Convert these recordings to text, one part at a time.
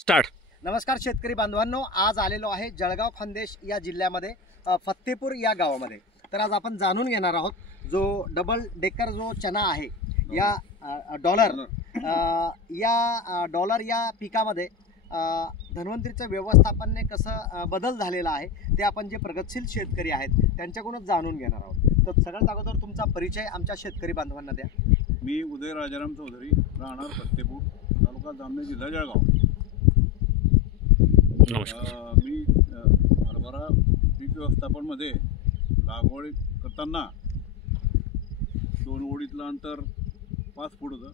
Start. नमस्कार शेतकरी बांधवांनो, आज आलेलो आहे जळगाव खान्देश या जिल्ह्यामध्ये फत्तेपूर या गावामध्ये. तर आज आपण जाणून घेणार आहोत जो डबल डेकर जो चना आहे या डॉलर या पिकामध्ये धन्वंतरीचं व्यवस्थापनाने कसं बदल झालेला आहे ते आपण जे प्रगतशील शेतकरी आहेत त्यांच्याकडूनच जाणून घेणार आहोत. तर सगळ्यात अगोदर तुमचा परिचय आमच्या शेतकरी बांधवांना द्या. मी उदय राजाराम चौधरी, राहणार फत्तेपूर, तालुका जामनेर, जिल्हा जळगाव. नमस्कार. मी हरभरा पीक व्यवस्थापनमध्ये लागवड करताना 2 ओळीतलं अंतर 5 फूट होतं.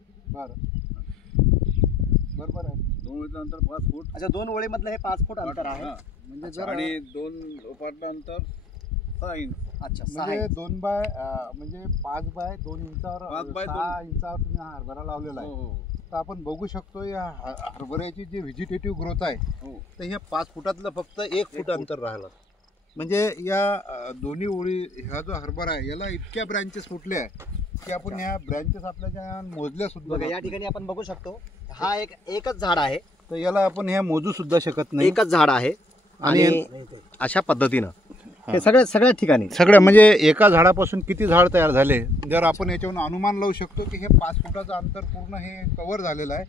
बरोबर आहे. 2 ओळीतलं अंतर 5 फूट. अच्छा, 2 ओळीमधलं हे 5 फूट अंतर आहे. म्हणजे जर आणि 2 ओपाटलं अंतर 6 इंच. अच्छा, म्हणजे 2 बाय म्हणजे 5 बाय 2 इंचावर 5 बाय 6 इंचावर तुम्ही हा हरभरा लावलेला आहे. हो. तर आपण बघू शकतो या हरभऱ्याची जी व्हेजिटेटिव्ह ग्रोथ आहे हो. तर ह्या 5 फुटातलं फक्त 1 फूट अंतर राहिलं. म्हणजे या दोन्ही ओळी ह्या जो हरभरा आहे याला इतक्या ब्रँचेस फुटल्या आहे की आपण ह्या ब्रँचेस आपल्या मोजल्या सुद्धा. या ठिकाणी आपण बघू शकतो हा एकच झाड आहे. तर याला आपण ह्या मोजू सुद्धा शकत नाही. एकच झाड आहे आणि अशा पद्धतीनं हे सगळ्या ठिकाणी सगळ्या म्हणजे एका झाडापासून किती झाड तयार झाले जर आपण याच्यावरून अनुमान लावू शकतो की हे 5 फुटाचं अंतर पूर्ण हे कव्हर झालेलं आहे.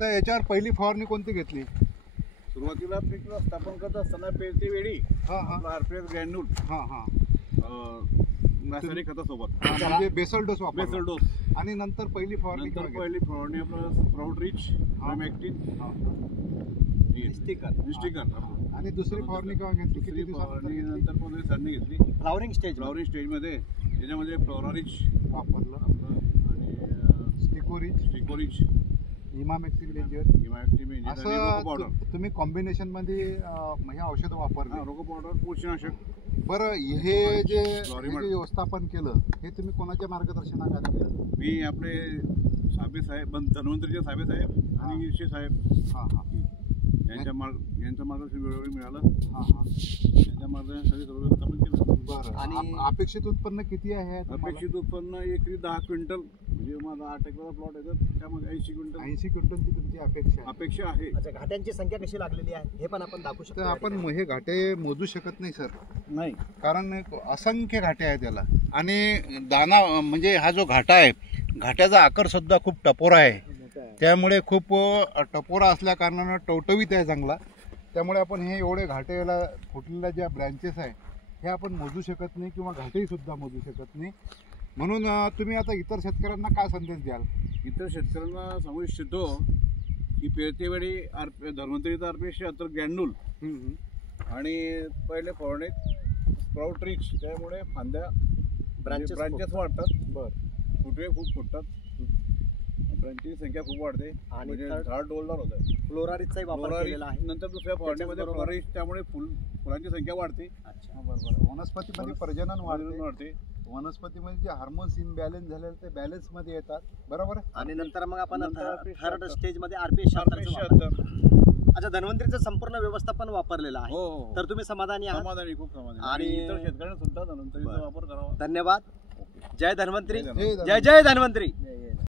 तर याच्यावर पहिली फवारणी कोणती घेतली? सुरुवातीला पीक व्यवस्थापन करत असताना पेरते वेळी आरपीएस ग्रॅन्युल रासायनिक खतासोबत म्हणजे बेसल डोस बेसल डोस आणि नंतर पहिली फवारणी आपलं स्प्राउट रिच आणि दुसरी फवारणी केव्हा घेतली? किती नंतर पुढे सरणी घेतली. फ्लावरिंग स्टेजमध्ये त्याच्यामध्ये फ्लोरारिच वापरलं आणि स्टिकोरिच इमामेक्टिन असं तुम्ही कॉम्बिनेशन मध्ये हे औषध वापरले. रोको पावडर, पोषणाशक. बरं, हे जे व्यवस्थापन केलं हे तुम्ही कोणाच्या मार्गदर्शनाखाली केलं? मी आपले साबे साहेब, धन्वंतरीचे साबे साहेब आणि ईर्षे साहेब यांच्या मार्गदर्शन वेळोवेळी मिळालं. यांच्या मार्गदर्शनासाठी सर्व व्यवस्थापन केलं. बरं. आणि अपेक्षित उत्पन्न किती आहे? अपेक्षित उत्पन्न एकरी 10 क्विंटल, म्हणजे माझा 8 एकराचा प्लॉट आहे तर त्यामध्ये 80 क्विंटलची तुमची अपेक्षा आहे. अच्छा, घाट्यांची संख्या कशी लागलेली आहे हे पण आपण दाखवू शकतो. तर आपण हे घाटे मोजू शकत नाही सर. नाही, कारण असंख्य घाटे आहेत त्याला. आणि दाना म्हणजे हा जो घाटा आहे घाट्याचा आकार सुद्धा खूप टपोरा आहे. त्यामुळे खूप टपोरा असल्या कारणानं टवटवीत आहे चांगला. त्यामुळे आपण हे एवढे घाटेला फुटलेल्या ज्या ब्रँचेस आहे हे आपण मोजू शकत नाही किंवा घाटेही सुद्धा मोजू शकत नाही. म्हणून तुम्ही आता इतर शेतकऱ्यांना काय संदेश द्याल? इतर शेतकऱ्यांना सांगू इच्छितो की पेरते वेळी धन्वंतरीचा आरपीएस ग्रॅन्युल आणि पहिले फवारणीत स्प्राउट रिच, त्यामुळे फांद्या ब्रांचेस वाढतात. बरं, फुटवे खूप फुटतात, ब्रांचेची संख्या खूप वाढते आणि झाड डोलदार होतं. फ्लोरारिचचाही वापर केलेला आहे. नंतर दुसऱ्या फवारणीमध्ये फ्लोरारिच, त्यामुळे फुलांची संख्या वाढते. अच्छा, बरोबर. वनस्पतीमध्ये प्रजनन वाढते. वनस्पतीमध्ये जे हार्मोन्स इनबॅलन्स झालेले ते बॅलन्स मध्ये येतात. बरोबर. आणि नंतर मग आपण थर्ड स्टेज मध्ये आरपीएस. अच्छा, धन्वंतरीचं संपूर्ण व्यवस्थापन वापरलेलं आहे. हो. तर तुम्ही समाधानी आहात? समाधानी, खूप समाधानी. आणि इतर शेतकऱ्यांना सुद्धा धन्वंतरीचा वापर करावा. धन्यवाद. जय धन्वंतरी. जय जय जय धन्वंतरी.